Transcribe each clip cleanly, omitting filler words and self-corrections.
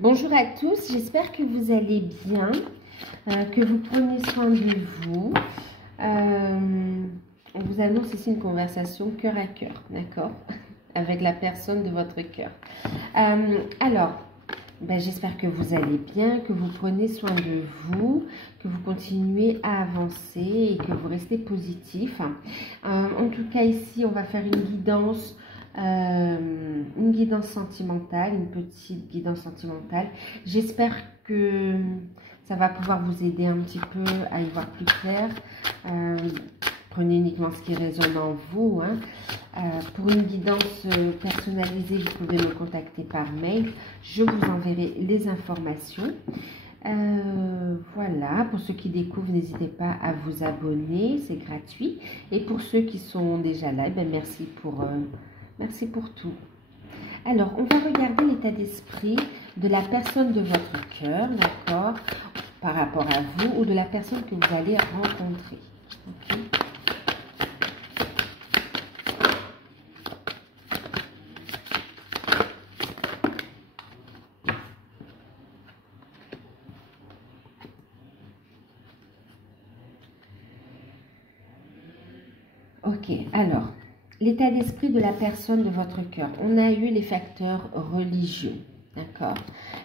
Bonjour à tous, j'espère que vous allez bien, que vous prenez soin de vous. On vous annonce ici une conversation cœur à cœur, d'accord, avec la personne de votre cœur. J'espère que vous allez bien, que vous prenez soin de vous, que vous continuez à avancer et que vous restez positif. En tout cas, ici, on va faire une guidance sentimentale, une petite guidance sentimentale. J'espère que ça va pouvoir vous aider un petit peu à y voir plus clair. Prenez uniquement ce qui résonne en vous. Pour une guidance personnalisée, vous pouvez me contacter par mail. Je vous enverrai les informations. Voilà, pour ceux qui découvrent, n'hésitez pas à vous abonner, c'est gratuit. Et pour ceux qui sont déjà là, merci pour tout. Alors, on va regarder l'état d'esprit de la personne de votre cœur, d'accord, par rapport à vous ou de la personne que vous allez rencontrer. Okay. Ok, alors, l'état d'esprit de la personne de votre cœur. On a eu les facteurs religieux, d'accord?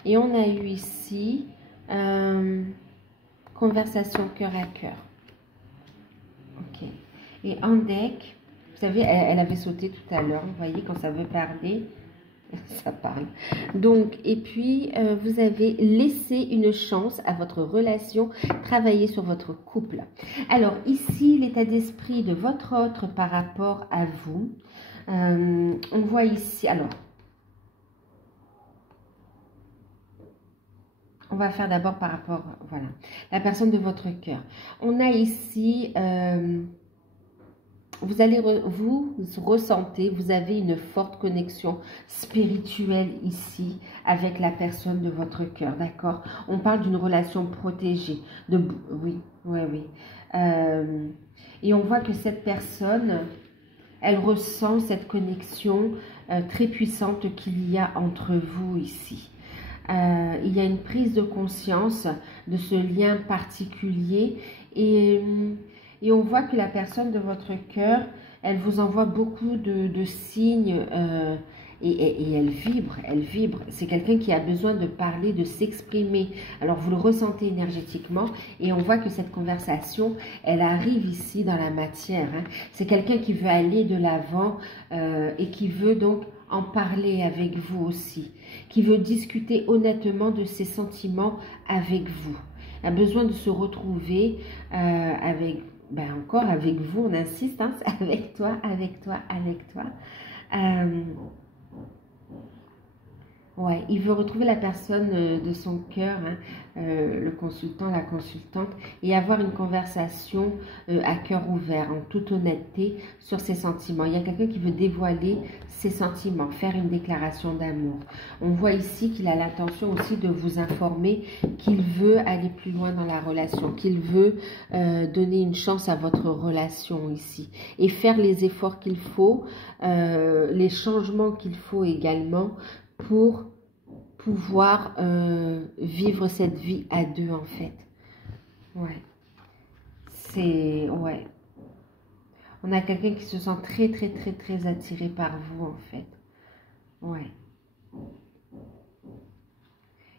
Et on a eu ici conversation cœur à cœur. Ok. Et en deck, vous savez, elle avait sauté tout à l'heure, vous voyez, quand ça veut parler, ça parle. Donc, et puis, vous avez laissé une chance à votre relation, travailler sur votre couple. Alors, ici, l'état d'esprit de votre autre par rapport à vous. On voit ici, alors, on va faire d'abord par rapport, voilà, la personne de votre cœur. On a ici... vous allez vous ressentez, vous avez une forte connexion spirituelle ici avec la personne de votre cœur, d'accord? On parle d'une relation protégée. Oui. Et on voit que cette personne, elle ressent cette connexion très puissante qu'il y a entre vous ici. Il y a une prise de conscience de ce lien particulier et on voit que la personne de votre cœur, elle vous envoie beaucoup de signes et elle vibre. C'est quelqu'un qui a besoin de parler, de s'exprimer. Alors, vous le ressentez énergétiquement et on voit que cette conversation, elle arrive ici dans la matière. C'est quelqu'un qui veut aller de l'avant et qui veut donc en parler avec vous aussi, qui veut discuter honnêtement de ses sentiments avec vous. Il a besoin de se retrouver encore avec vous, on insiste, avec toi. Ouais, il veut retrouver la personne de son cœur, le consultant, la consultante, et avoir une conversation à cœur ouvert, en toute honnêteté, sur ses sentiments. Il y a quelqu'un qui veut dévoiler ses sentiments, faire une déclaration d'amour. On voit ici qu'il a l'intention aussi de vous informer qu'il veut aller plus loin dans la relation, qu'il veut donner une chance à votre relation ici, et faire les efforts qu'il faut, les changements qu'il faut également, pour pouvoir vivre cette vie à deux en fait. Ouais. Ouais. On a quelqu'un qui se sent très attiré par vous en fait. Ouais.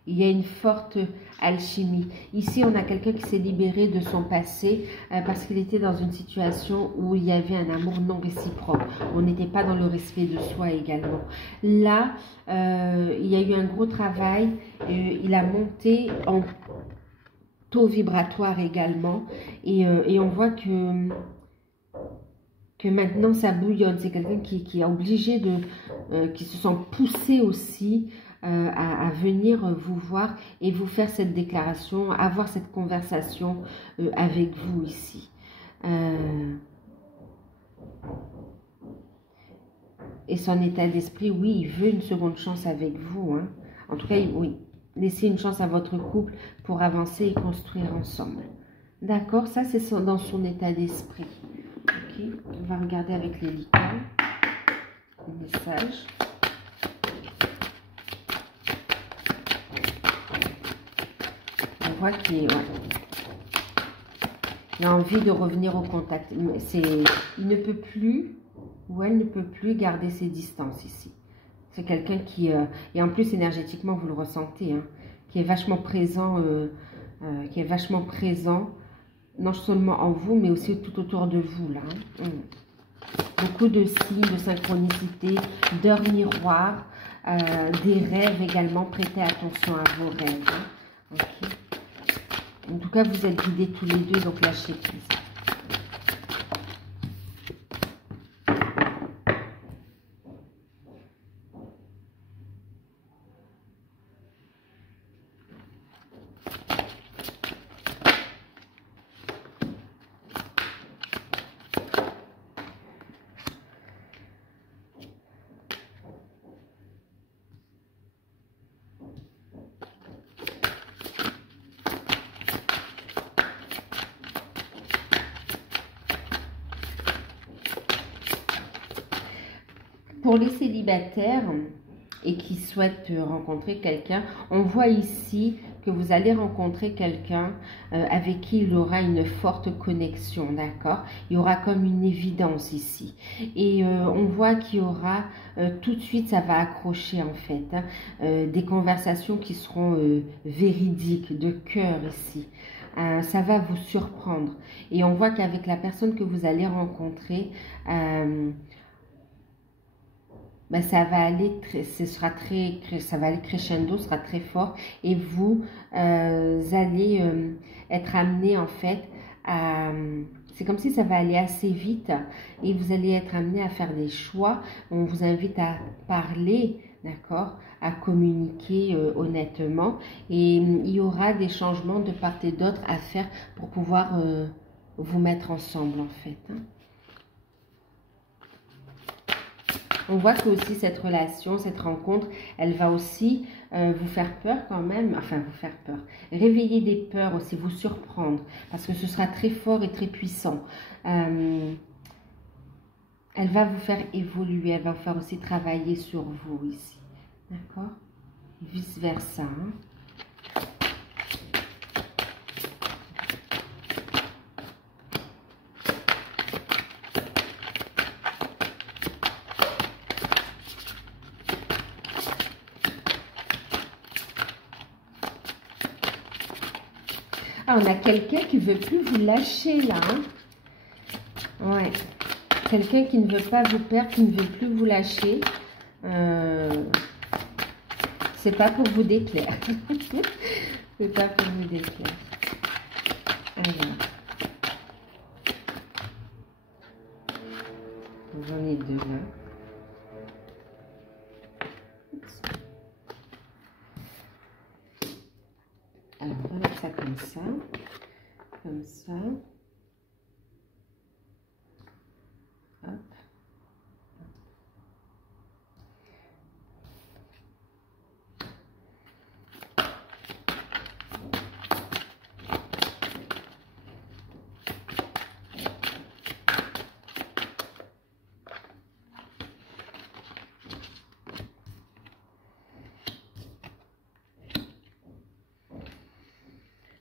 Il y a une forte alchimie. Ici, on a quelqu'un qui s'est libéré de son passé parce qu'il était dans une situation où il y avait un amour non réciproque. On n'était pas dans le respect de soi également. Là, il y a eu un gros travail. Il a monté en taux vibratoire également. Et on voit que maintenant, ça bouillonne. C'est quelqu'un qui est obligé qui se sent poussé aussi à venir vous voir et vous faire cette déclaration, avoir cette conversation avec vous ici. Et son état d'esprit, oui, il veut une seconde chance avec vous. En tout cas, oui, laissez une chance à votre couple pour avancer et construire ensemble. D'accord, ça c'est dans son état d'esprit. Ok, on va regarder avec les licornes. Le message. voit qu'il a envie de revenir au contact. Il ne peut plus, ou elle ne peut plus garder ses distances ici. C'est quelqu'un qui, et en plus énergétiquement, vous le ressentez, hein, qui est vachement présent, non seulement en vous, mais aussi tout autour de vous, là. Hein. Beaucoup de signes, de synchronicité, d'heures miroirs, des rêves également. Prêtez attention à vos rêves. Hein. Okay. En tout cas, vous êtes guidés tous les deux, donc lâchez prise. Pour les célibataires et qui souhaitent rencontrer quelqu'un, on voit ici que vous allez rencontrer quelqu'un avec qui il aura une forte connexion, d'accord? Il y aura comme une évidence ici. Et on voit qu'il y aura, tout de suite, ça va accrocher en fait, hein, des conversations qui seront véridiques, de cœur ici. Ça va vous surprendre. Et on voit qu'avec la personne que vous allez rencontrer, ben, ça va aller crescendo, sera très fort, et vous allez être amené en fait à, c'est comme si ça va aller assez vite et vous allez être amené à faire des choix. On vous invite à parler, d'accord, à communiquer honnêtement, et il y aura des changements de part et d'autre à faire pour pouvoir vous mettre ensemble en fait, hein. On voit que aussi cette relation, cette rencontre, elle va aussi vous faire peur quand même, enfin vous faire peur, réveiller des peurs aussi, vous surprendre, parce que ce sera très fort et très puissant. Elle va vous faire évoluer, elle va vous faire aussi travailler sur vous ici, d'accord? Vice versa, hein. Ah, on a quelqu'un qui ne veut plus vous lâcher là. Hein. Ouais. Quelqu'un qui ne veut pas vous perdre, qui ne veut plus vous lâcher. C'est pas pour vous déplaire. C'est pas pour vous déplaire. Alors. J'en ai deux là. Alors, on va mettre ça comme ça. Comme ça. Hop.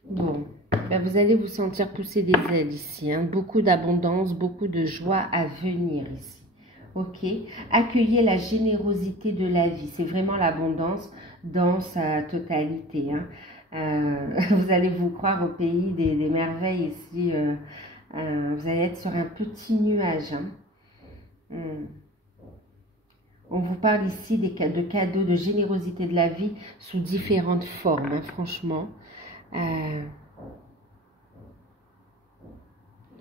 Bon, ben vous allez vous sentir pousser des ailes ici, hein. Beaucoup d'abondance, beaucoup de joie à venir ici. Ok, accueillez la générosité de la vie, c'est vraiment l'abondance dans sa totalité, hein. Vous allez vous croire au pays des merveilles ici, vous allez être sur un petit nuage, hein. On vous parle ici de cadeaux, de générosité de la vie sous différentes formes, hein, franchement.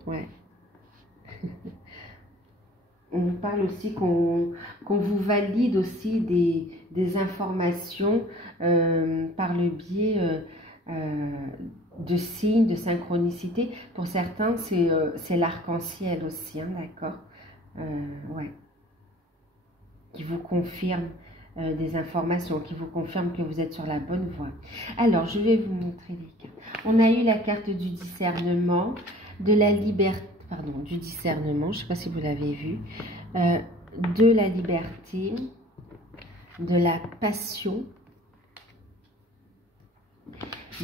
Ouais. On nous parle aussi qu'on vous valide aussi des informations par le biais de signes, de synchronicité. Pour certains, c'est l'arc-en-ciel aussi, hein, d'accord? Ouais. Qui vous confirme des informations, qui vous confirme que vous êtes sur la bonne voie. Alors, je vais vous montrer les cartes. On a eu la carte du discernement, de la liberté, pardon, du discernement, je ne sais pas si vous l'avez vu, de la liberté, de la passion,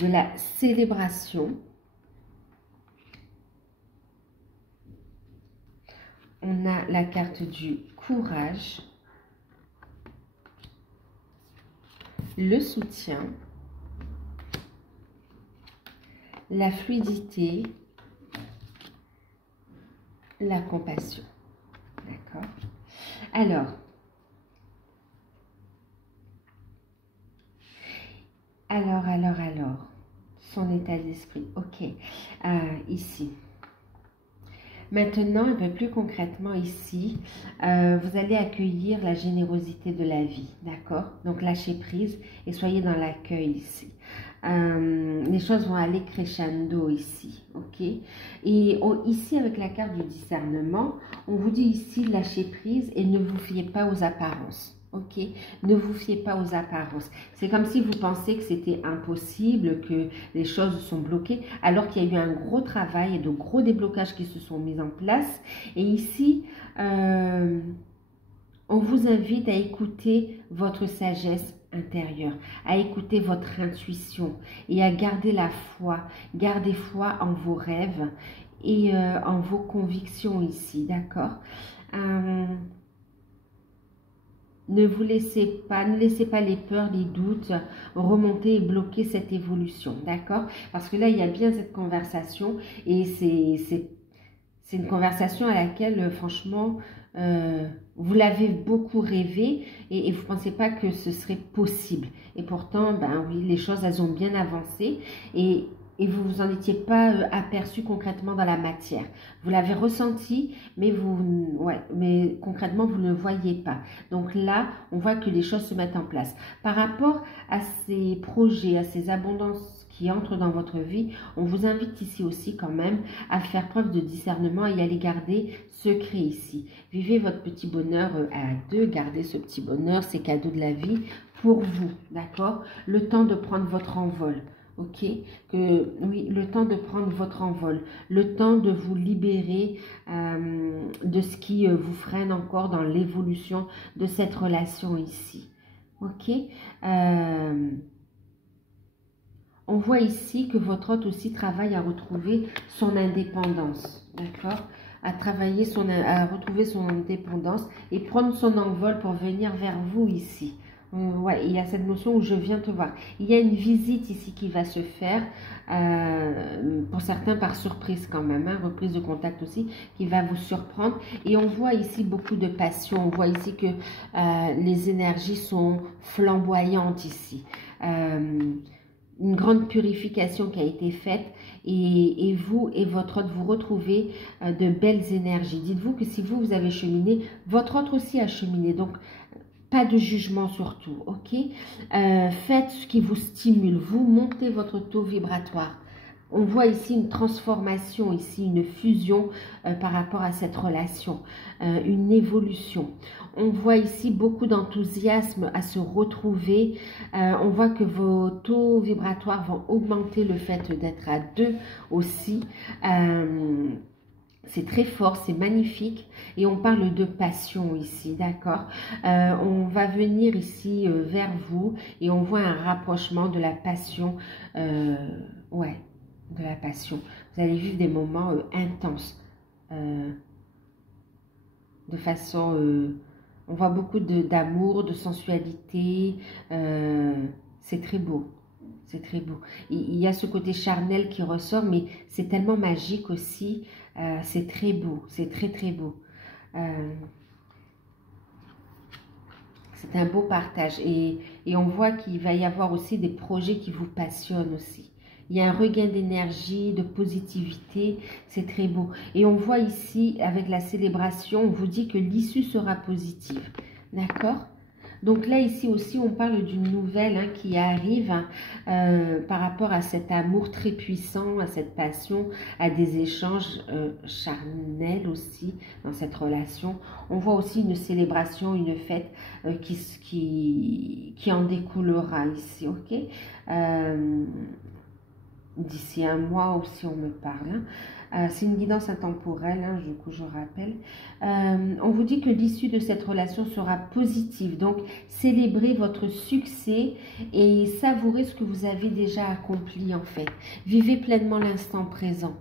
de la célébration. On a la carte du courage, le soutien, la fluidité, la compassion. D'accord? Alors, son état d'esprit. Ok, ici. Maintenant, un peu plus concrètement ici, vous allez accueillir la générosité de la vie, d'accord? Donc, lâchez prise et soyez dans l'accueil ici. Les choses vont aller crescendo ici, ok? Et ici, avec la carte du discernement, on vous dit ici, lâchez prise et ne vous fiez pas aux apparences. Ok, ne vous fiez pas aux apparences. C'est comme si vous pensez que c'était impossible, que les choses sont bloquées, alors qu'il y a eu un gros travail et de gros déblocages qui se sont mis en place. Et ici, on vous invite à écouter votre sagesse intérieure, à écouter votre intuition et à garder la foi. Gardez foi en vos rêves et en vos convictions ici, d'accord? Ne laissez pas les peurs, les doutes remonter et bloquer cette évolution, d'accord? Parce que là, il y a bien cette conversation et c'est une conversation à laquelle, franchement, vous l'avez beaucoup rêvé et vous ne pensez pas que ce serait possible. Et pourtant, ben oui, les choses, elles ont bien avancé et vous ne vous en étiez pas aperçu concrètement dans la matière. Vous l'avez ressenti, mais, mais concrètement, vous ne le voyez pas. Donc là, on voit que les choses se mettent en place. Par rapport à ces projets, à ces abondances qui entrent dans votre vie, on vous invite ici aussi quand même à faire preuve de discernement et à les garder secrets ici. Vivez votre petit bonheur à deux, gardez ce petit bonheur, ces cadeaux de la vie pour vous, d'accord? Le temps de prendre votre envol. Ok, oui, le temps de prendre votre envol, le temps de vous libérer de ce qui vous freine encore dans l'évolution de cette relation ici. Ok, on voit ici que votre hôte aussi travaille à retrouver son indépendance, d'accord? À retrouver son indépendance et prendre son envol pour venir vers vous ici. Ouais, il y a cette notion où je viens te voir. Il y a une visite ici qui va se faire, pour certains par surprise quand même, hein, reprise de contact aussi, qui va vous surprendre. Et on voit ici beaucoup de passion, on voit ici que les énergies sont flamboyantes ici. Une grande purification qui a été faite et vous et votre hôte vous retrouvez de belles énergies. Dites-vous que si vous avez cheminé, votre hôte aussi a cheminé. Donc, pas de jugement surtout, ok? Faites ce qui vous stimule, vous montez votre taux vibratoire. On voit ici une transformation, ici une fusion par rapport à cette relation, une évolution. On voit ici beaucoup d'enthousiasme à se retrouver. On voit que vos taux vibratoires vont augmenter le fait d'être à deux aussi. C'est très fort, c'est magnifique et on parle de passion ici, d'accord? On va venir ici vers vous et on voit un rapprochement de la passion, ouais, de la passion. Vous allez vivre des moments intenses, de façon, on voit beaucoup d'amour, de sensualité, c'est très beau. C'est très beau. Il y a ce côté charnel qui ressort, mais c'est tellement magique aussi. C'est très beau, c'est très très beau. C'est un beau partage. Et on voit qu'il va y avoir aussi des projets qui vous passionnent aussi. Il y a un regain d'énergie, de positivité. C'est très beau. Et on voit ici, avec la célébration, on vous dit que l'issue sera positive. D'accord ? Donc là, ici aussi, on parle d'une nouvelle hein, qui arrive par rapport à cet amour très puissant, à cette passion, à des échanges charnels aussi dans cette relation. On voit aussi une célébration, une fête qui en découlera ici, ok? d'ici un mois ou si on me parle. C'est une guidance intemporelle, hein, du coup je rappelle. On vous dit que l'issue de cette relation sera positive. Donc célébrez votre succès et savourez ce que vous avez déjà accompli en fait. Vivez pleinement l'instant présent.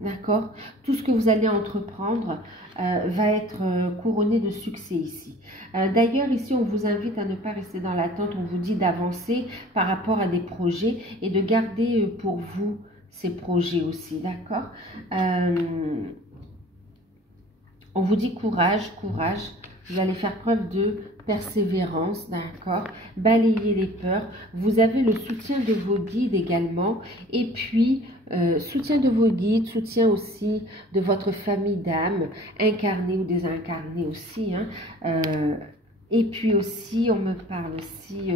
D'accord? Tout ce que vous allez entreprendre va être couronné de succès ici. D'ailleurs, ici, on vous invite à ne pas rester dans l'attente. On vous dit d'avancer par rapport à des projets et de garder pour vous ces projets aussi. D'accord? On vous dit courage, courage. Vous allez faire preuve de persévérance, d'accord? Balayez les peurs. Vous avez le soutien de vos guides également. Et puis, soutien de vos guides, soutien aussi de votre famille d'âme, incarnée ou désincarnée aussi. Hein. Et puis aussi, on me parle aussi,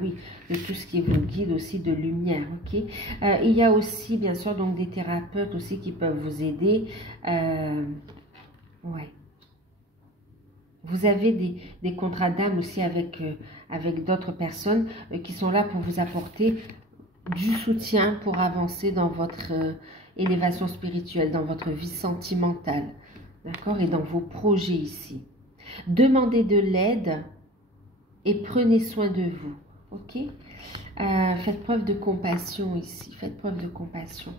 oui, de tout ce qui est vos guides aussi, de lumière, ok? Il y a aussi, bien sûr, donc des thérapeutes aussi qui peuvent vous aider. Ouais. Vous avez des contrats d'âme aussi avec d'autres personnes qui sont là pour vous apporter du soutien pour avancer dans votre élévation spirituelle, dans votre vie sentimentale, d'accord? Et dans vos projets ici. Demandez de l'aide et prenez soin de vous, ok? Faites preuve de compassion ici, faites preuve de compassion.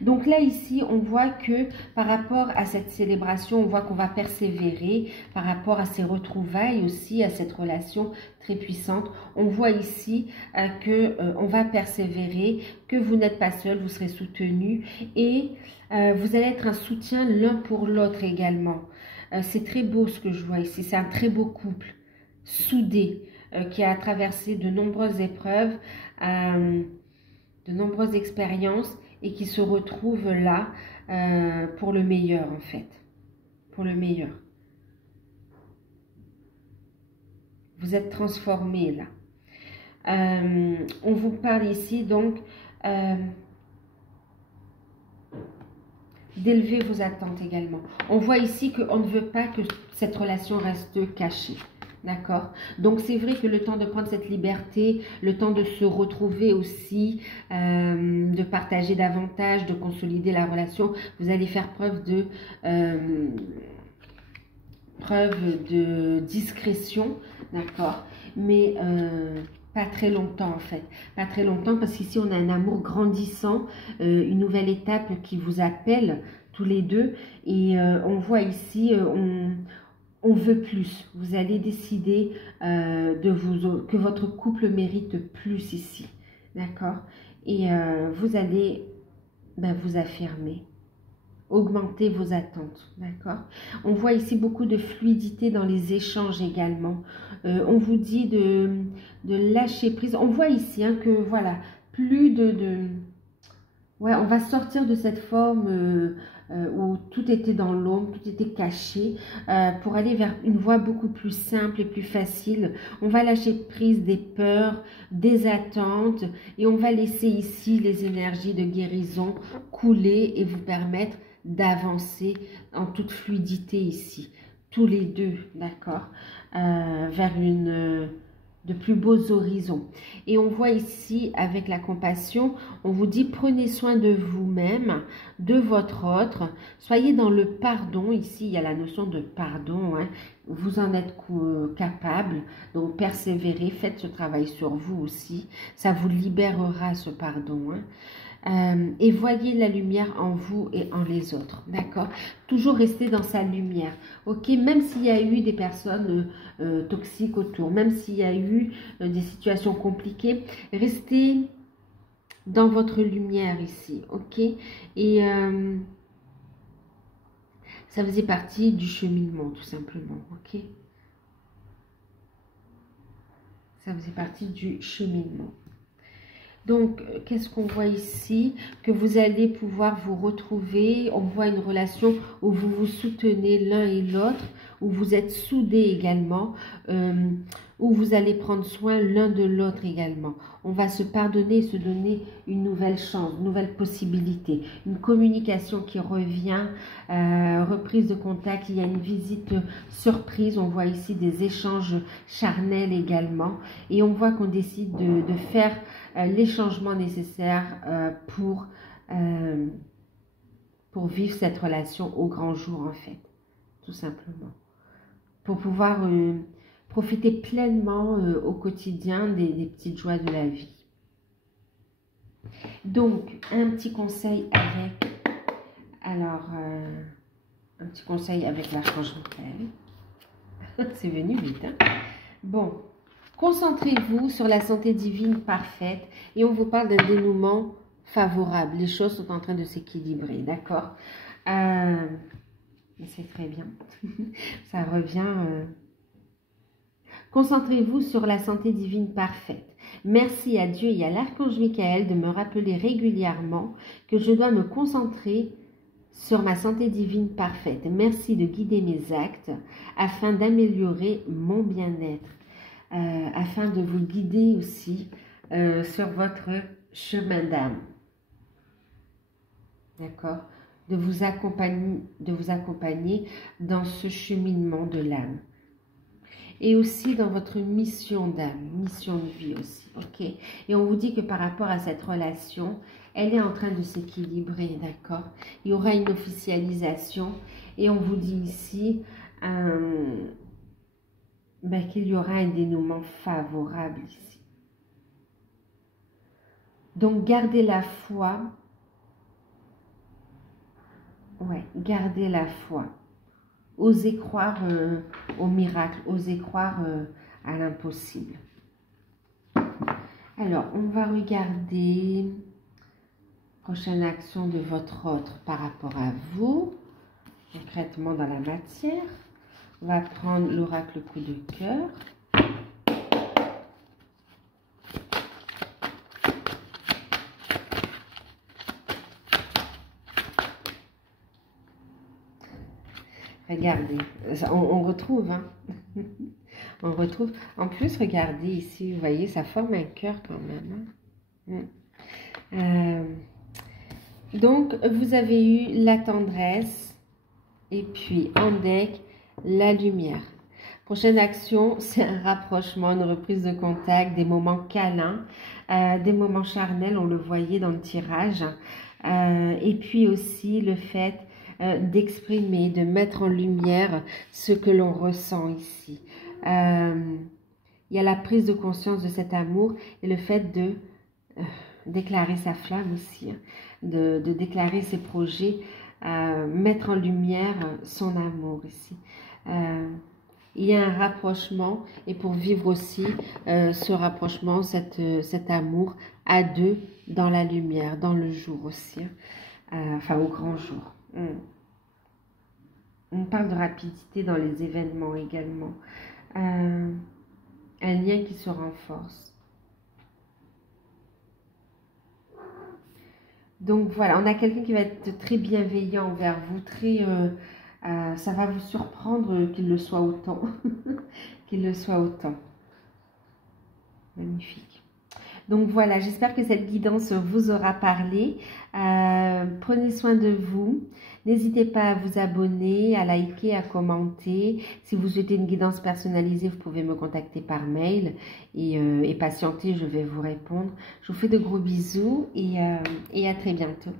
Donc là, ici, on voit que par rapport à cette célébration, on voit qu'on va persévérer par rapport à ces retrouvailles aussi, à cette relation très puissante. On voit ici qu'on va persévérer, que vous n'êtes pas seul, vous serez soutenu et vous allez être un soutien l'un pour l'autre également. C'est très beau ce que je vois ici, c'est un très beau couple, soudé, qui a traversé de nombreuses épreuves, de nombreuses expériences, et qui se retrouve là pour le meilleur en fait, pour le meilleur. Vous êtes transformés là. On vous parle ici donc d'élever vos attentes également. On voit ici qu'on ne veut pas que cette relation reste cachée. D'accord? Donc, c'est vrai que le temps de prendre cette liberté, le temps de se retrouver aussi, de partager davantage, de consolider la relation, vous allez faire preuve de discrétion, d'accord? Mais pas très longtemps en fait. Pas très longtemps parce qu'ici, on a un amour grandissant, une nouvelle étape qui vous appelle tous les deux. Et on voit ici, on veut plus. Vous allez décider que votre couple mérite plus ici. D'accord? Et vous allez vous affirmer. Augmenter vos attentes. D'accord? On voit ici beaucoup de fluidité dans les échanges également. On vous dit de lâcher prise. On voit ici que voilà, plus ouais, on va sortir de cette forme où tout était dans l'ombre, tout était caché, pour aller vers une voie beaucoup plus simple et plus facile. On va lâcher prise des peurs, des attentes, et on va laisser ici les énergies de guérison couler et vous permettre d'avancer en toute fluidité ici, tous les deux, d'accord, vers de plus beaux horizons. Et on voit ici, avec la compassion, on vous dit, prenez soin de vous-même, de votre autre, soyez dans le pardon. Ici, il y a la notion de pardon, hein. Vous en êtes capable, donc persévérez, faites ce travail sur vous aussi, ça vous libérera ce pardon, hein. Et voyez la lumière en vous et en les autres, d'accord? Toujours rester dans sa lumière, ok? Même s'il y a eu des personnes toxiques autour, même s'il y a eu des situations compliquées, restez dans votre lumière ici, ok? Et ça faisait partie du cheminement, tout simplement, ok? Ça faisait partie du cheminement. Donc, qu'est-ce qu'on voit ici? Que vous allez pouvoir vous retrouver. On voit une relation où vous vous soutenez l'un et l'autre, où vous êtes soudés également, où vous allez prendre soin l'un de l'autre également. On va se pardonner et se donner une nouvelle chance, une nouvelle possibilité, une communication qui revient, reprise de contact, il y a une visite surprise, on voit ici des échanges charnels également, et on voit qu'on décide de faire les changements nécessaires pour vivre cette relation au grand jour en fait, tout simplement, pour pouvoir profiter pleinement au quotidien des petites joies de la vie. Donc, un petit conseil avec, un petit conseil avec l'archange Michael. C'est venu vite, hein? Bon, concentrez-vous sur la santé divine parfaite et on vous parle d'un dénouement favorable. Les choses sont en train de s'équilibrer, d'accord? C'est très bien. Ça revient... Concentrez-vous sur la santé divine parfaite. Merci à Dieu et à l'archange Michael de me rappeler régulièrement que je dois me concentrer sur ma santé divine parfaite. Merci de guider mes actes afin d'améliorer mon bien-être, afin de vous guider aussi sur votre chemin d'âme. D'accord? De vous accompagner dans ce cheminement de l'âme. Et aussi dans votre mission d'âme, mission de vie aussi, ok? Et on vous dit que par rapport à cette relation, elle est en train de s'équilibrer, d'accord? Il y aura une officialisation et on vous dit ici qu'il y aura un dénouement favorable ici. Donc gardez la foi, ouais, gardez la foi. Osez croire au miracle, osez croire à l'impossible. Alors, on va regarder prochaine action de votre autre par rapport à vous, concrètement dans la matière. On va prendre l'oracle coup de cœur. Regardez, on retrouve, hein. On retrouve. En plus, regardez ici, vous voyez, ça forme un cœur quand même. Hein. Donc, vous avez eu la tendresse et puis en deck, la lumière. Prochaine action, c'est un rapprochement, une reprise de contact, des moments câlins, des moments charnels, on le voyait dans le tirage. Et puis aussi le fait d'exprimer, de mettre en lumière ce que l'on ressent ici. Il y a la prise de conscience de cet amour et le fait de déclarer sa flamme aussi, hein, de déclarer ses projets, mettre en lumière son amour ici. Il y a un rapprochement et pour vivre aussi ce rapprochement, cet amour à deux dans la lumière, dans le jour aussi, hein, enfin au grand jour. On parle de rapidité dans les événements également. Un lien qui se renforce. Donc voilà, on a quelqu'un qui va être très bienveillant envers vous, très, ça va vous surprendre qu'il le soit autant. Qu'il le soit autant. Magnifique. Donc voilà, j'espère que cette guidance vous aura parlé. Prenez soin de vous. N'hésitez pas à vous abonner, à liker, à commenter. Si vous souhaitez une guidance personnalisée, vous pouvez me contacter par mail et patienter, je vais vous répondre. Je vous fais de gros bisous et à très bientôt.